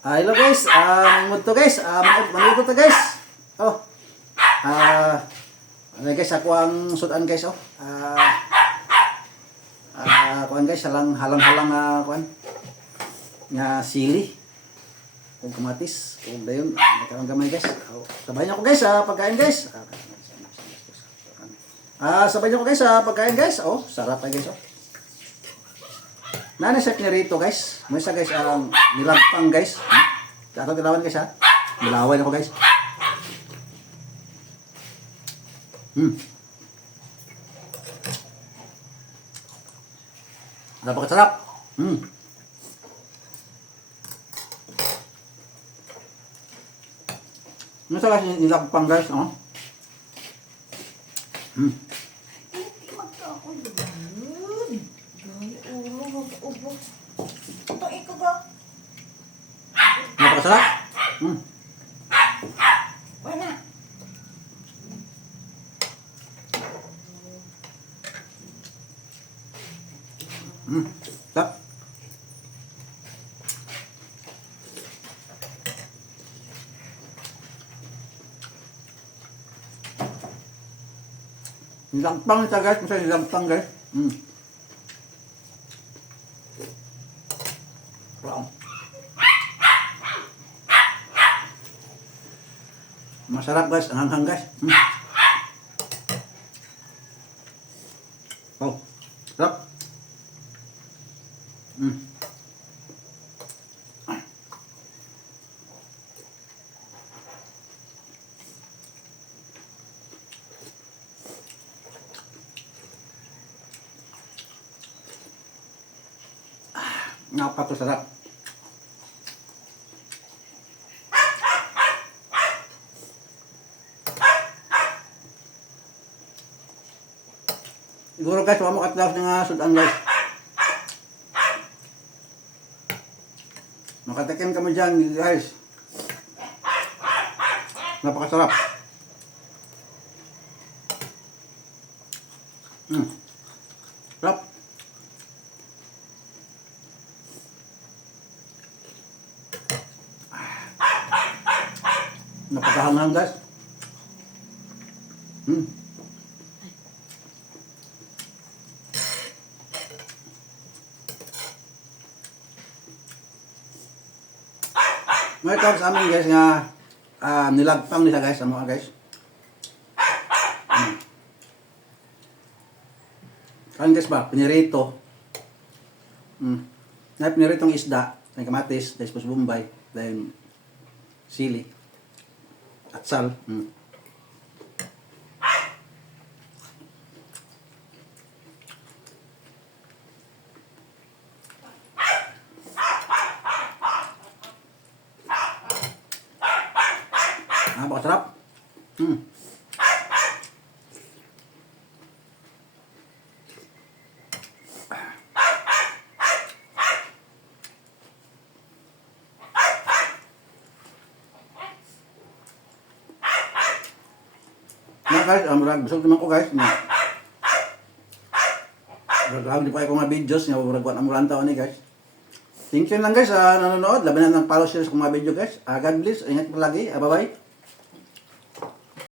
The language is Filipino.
Hello guys, mangod to guys, mangod to guys. Oh, ano guys, ako ang sudan guys, oh. Kuan guys, halang-halang kuan nga sili. Kung kamatis, kung dayon, nagkaroon gamay guys. Sabayan ako guys sa pagkain guys. Sabayan ako guys sa pagkain guys. Oh, sarap guys, oh. Nanisip niya rito guys. May isa guys ang nilagpang guys. Ako tilawan guys ha. Nilawan ako guys. Napakasarap. May isa guys nilagpang guys. Oh. Napakasarap. Wala. Sarap. Nilampang siya guys. Masaya nilampang guys. Wow. Masarap guys, ang hanghang guys. Oh, sarap. Napakasarap. Siguro guys, wala mo katlaos nga sudan guys. Makatikim kami dyan guys. Napakasarap. Sarap. Napakahanghang guys. May tawag sa amin guys nga nilagpang nila guys, ano guys. Kan guys ba, pinirito. Na piniritong isda, may kamatis, tapos bombay, then sili at sal. Napakasarap. Na guys, busog naman ko guys. Grabe di pa ako mga videos nga murag ang murang taon ni guys. Thank you lang guys sa nanonood. Laban na ng follow share sa mga video guys. God bless. Ingat palagi. Bye bye.